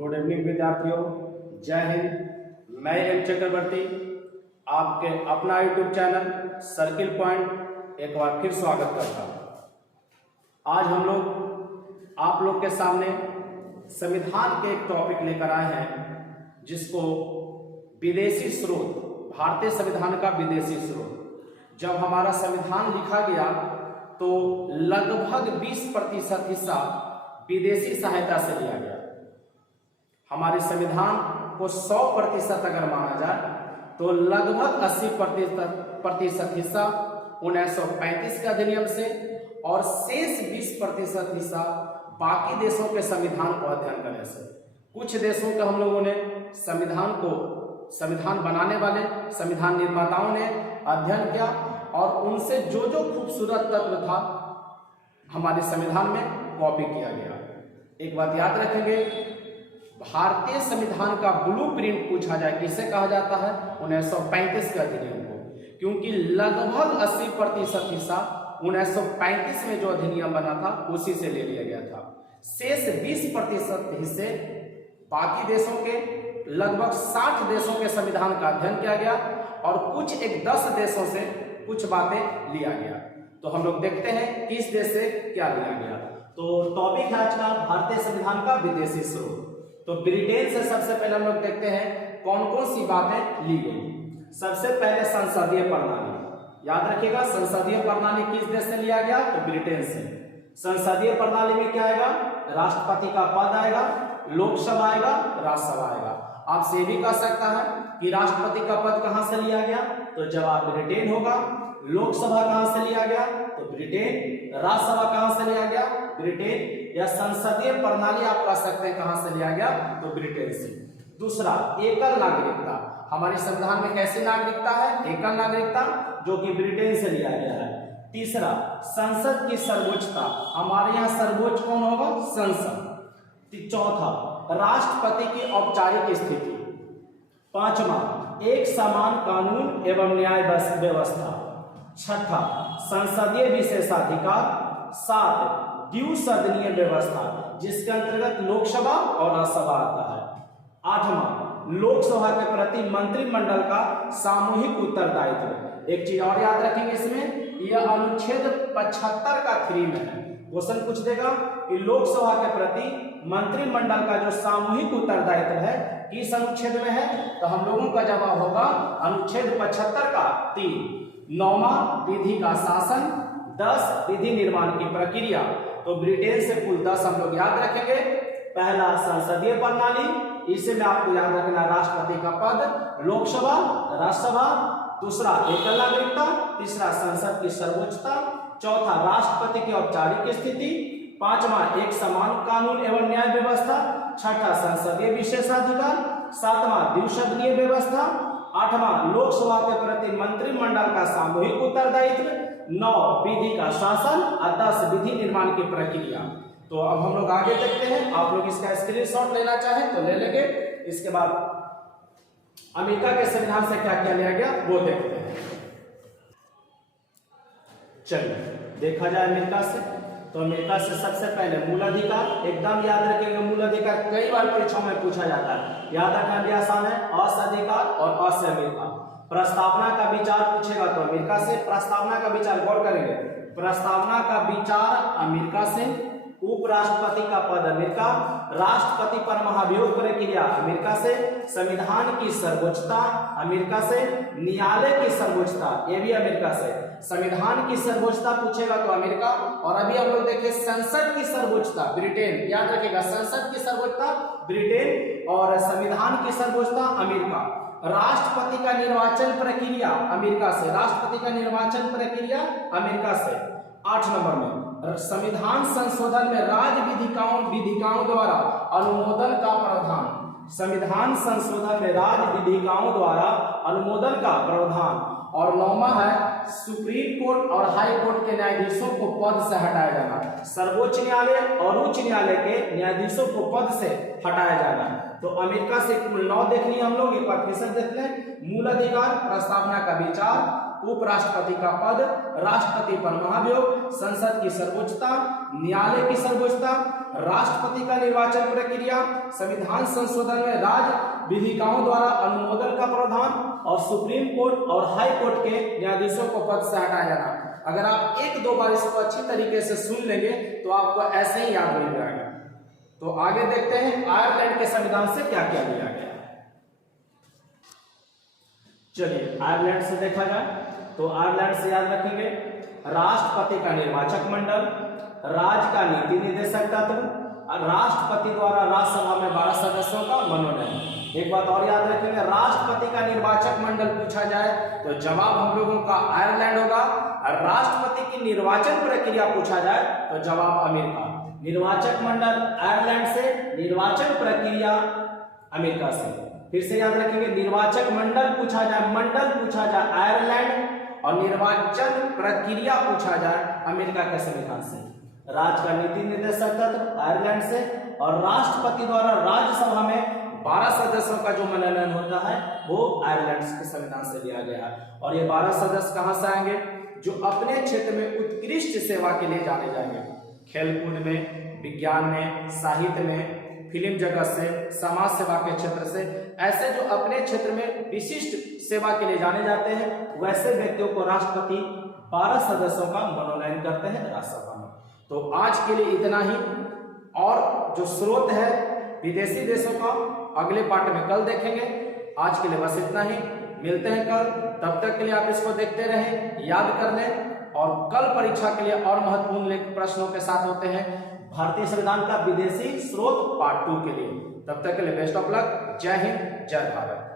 Good evening विद्यार्थियों, जय हिंद। मैं एम चक्रवर्ती आपके अपना यूट्यूब चैनल सर्किल पॉइंट एक बार फिर स्वागत करता हूँ। आज हम लोग आप लोग के सामने संविधान के एक टॉपिक लेकर आए हैं जिसको विदेशी स्रोत, भारतीय संविधान का विदेशी स्रोत। जब हमारा संविधान लिखा गया तो लगभग 20% हिस्सा विदेशी सहायता से लिया गया। हमारे संविधान को 100% अगर माना जाए तो लगभग 80% हिस्सा 1935 के अधिनियम से और शेष 20% हिस्सा बाकी देशों के संविधान को अध्ययन करने से। कुछ देशों के हम लोगों ने संविधान बनाने वाले संविधान निर्माताओं ने अध्ययन किया और उनसे जो जो खूबसूरत तत्व था हमारे संविधान में कॉपी किया गया। एक बात याद रखेंगे, भारतीय संविधान का ब्लूप्रिंट पूछा जाए किसे कहा जाता है? 1935 के अधिनियम को, क्योंकि लगभग 80% हिस्सा 1935 में जो अधिनियम बना था उसी से ले लिया गया था। शेष 20% हिस्से बाकी देशों के, लगभग 60 देशों के संविधान का अध्ययन किया गया और कुछ एक 10 देशों से कुछ बातें लिया गया। तो हम लोग देखते हैं किस देश से क्या लिया गया। तो टॉपिक है आज का भारतीय संविधान का विदेशी स्रोत। तो ब्रिटेन से सबसे पहले हम लोग देखते हैं कौन कौन सी बातें ली गई। सबसे पहले संसदीय प्रणाली, याद रखिएगा संसदीय प्रणाली किस देश से लिया गया? तो ब्रिटेन से। संसदीय प्रणाली में क्या आएगा? राष्ट्रपति का पद आएगा, लोकसभा आएगा, राज्यसभा आएगा। आपसे ये भी कह सकता है कि राष्ट्रपति का पद कहां से लिया गया? तो जवाब ब्रिटेन होगा। लोकसभा कहां से लिया गया? तो ब्रिटेन। राज्यसभा कहां से लिया गया? ब्रिटेन। या संसदीय प्रणाली आप कह सकते हैं कहां से लिया गया? तो ब्रिटेन से। दूसरा, एकल नागरिकता। हमारे संविधान में कैसी नागरिकता है? एकल नागरिकता, जो कि ब्रिटेन से लिया गया है। तीसरा, संसद की सर्वोच्चता। हमारे यहाँ सर्वोच्च कौन होगा? संसद। चौथा, राष्ट्रपति की औपचारिक स्थिति। पांचवा, एक समान कानून एवं न्याय व्यवस्था। छठा, संसदीय विशेषाधिकार। सात, द्विसदनीय व्यवस्था, जिसके अंतर्गत लोकसभा और राज्यसभा आता है। आठवां, लोकसभा के प्रति मंत्रिमंडल का सामूहिक उत्तरदायित्व। एक चीज और याद रखेंगे इसमें, यह अनुच्छेद 75 का 3 में है। क्वेश्चन पूछ देगा कि लोकसभा के प्रति मंत्रिमंडल का जो सामूहिक उत्तरदायित्व है किस अनुच्छेद में है? तो हम लोगों का जवाब होगा अनुच्छेद 75 का 3। 9वां, विधि का शासन। 10, विधि निर्माण की प्रक्रिया। तो ब्रिटेन से कुल 10 हम लोग याद रखेंगे। पहला, संसदीय प्रणाली, इसे में आपको याद रखना राष्ट्रपति का पद, लोकसभा, राज्यसभा। दूसरा, एकल नागरिकता। तीसरा, संसद की सर्वोच्चता। चौथा, राष्ट्रपति की औपचारिक स्थिति। पांचवा, एक समान कानून एवं न्याय व्यवस्था। छठा, संसदीय विशेषाधिकार। सातवां, द्विसदनीय व्यवस्था। आठवां, लोकसभा के प्रति मंत्रिमंडल का सामूहिक उत्तरदायित्व। 9, विधि का शासन। और 10, विधि निर्माण की प्रक्रिया। तो अब हम लोग आगे देखते हैं। आप लोग इसका स्क्रीनशॉट लेना चाहें तो ले लेंगे। इसके बाद अमेरिका के संविधान से क्या क्या लिया गया वो देखते हैं। चलिए देखा जाए अमेरिका से। तो अमेरिका से सबसे पहले मूल अधिकार, एकदम याद रखेंगे मूल अधिकार कई बार परीक्षाओं में पूछा जाता है, याद रखना भी आसान है। अ अधिकार और अ से अमेरिका। प्रस्तावना का विचार पूछेगा तो अमेरिका से। प्रस्तावना का विचार गौर करेंगे, प्रस्तावना का विचार अमेरिका से। उपराष्ट्रपति का पद अमेरिका। राष्ट्रपति पर महाभियोग प्रक्रिया अमेरिका से। संविधान की सर्वोच्चता अमेरिका से। न्यायालय की सर्वोच्चता ये भी अमेरिका से। संविधान की सर्वोच्चता पूछेगा तो अमेरिका। और अभी हम लोग देखें संसद की सर्वोच्चता ब्रिटेन, याद रखिएगा संसद की सर्वोच्चता ब्रिटेन और संविधान की सर्वोच्चता अमेरिका। राष्ट्रपति का निर्वाचन प्रक्रिया अमेरिका से। राष्ट्रपति का निर्वाचन प्रक्रिया अमेरिका से। 8 नंबर में संविधान संशोधन में राज्य विधिकाओं द्वारा अनुमोदन का प्रावधान। संविधान संशोधन में राज्य विधिकाओं द्वारा अनुमोदन का प्रावधान। और 9वां है सुप्रीम कोर्ट और हाई कोर्ट के न्यायाधीशों को पद से हटाया जाना। सर्वोच्च न्यायालय और उच्च न्यायालय के न्यायाधीशों को पद से हटाया जाना। तो अमेरिका से कुल 9 देख लिए हम लोग, एक बार फिर से देख लें। मूल अधिकार, प्रस्तावना का विचार, उपराष्ट्रपति का पद, राष्ट्रपति पर महाभियोग, संसद की सर्वोच्चता, न्यायालय की सर्वोच्चता, राष्ट्रपति का निर्वाचन प्रक्रिया, संविधान संशोधन में राज्य विधिकाओं द्वारा अनुमोदन का प्रावधान और सुप्रीम कोर्ट और हाई कोर्ट के न्यायाधीशों को पद से हटाया जाना। अगर आप एक दो बार इसको अच्छी तरीके से सुन लेंगे तो आपको ऐसे ही याद मिल जाएगा। तो आगे देखते हैं आयरलैंड के संविधान से क्या क्या लिया गया। चलिए आयरलैंड से देखा जाए तो आयरलैंड से याद रखेंगे राष्ट्रपति का निर्वाचक मंडल, राज्य का नीति निर्देशक तत्व, राष्ट्रपति द्वारा राज्यसभा में 12 सदस्यों का मनोनयन। एक बात और याद रखेंगे, राष्ट्रपति का निर्वाचक मंडल पूछा जाए तो जवाब हम लोगों का आयरलैंड होगा, और राष्ट्रपति की निर्वाचन प्रक्रिया पूछा जाए तो जवाब अमेरिका। निर्वाचक मंडल आयरलैंड से, निर्वाचन प्रक्रिया अमेरिका से। फिर से याद रखेंगे, निर्वाचक मंडल पूछा जाए आयरलैंड, और निर्वाचन प्रक्रिया पूछा जाए अमेरिका के संविधान से। राज्य का नीति निर्देशक तत्व आयरलैंड से, और राष्ट्रपति द्वारा राज्यसभा में 12 सदस्यों का जो मनोनयन होता है वो आयरलैंड के संविधान से लिया गया है। और ये 12 सदस्य कहां से आएंगे? जो अपने क्षेत्र में उत्कृष्ट सेवा के लिए जाने जाएंगे, खेलकूद में, विज्ञान में, साहित्य में, फिल्म जगत से, समाज सेवा के क्षेत्र से, ऐसे जो अपने क्षेत्र में विशिष्ट सेवा के लिए जाने जाते हैं वैसे व्यक्तियों को राष्ट्रपति 12 सदस्यों का मनोनयन करते हैं राज्यसभा में। तो आज के लिए इतना ही, और जो स्रोत है विदेशी देशों का अगले पार्ट में कल देखेंगे। आज के लिए बस इतना ही, मिलते हैं कल। तब तक के लिए आप इसको देखते रहें, याद कर लें, और कल परीक्षा के लिए और महत्वपूर्ण प्रश्नों के साथ होते हैं भारतीय संविधान का विदेशी स्रोत पार्ट 2 के लिए। तब तक के लिए बेस्ट ऑफ लक। जय हिंद, जय भारत।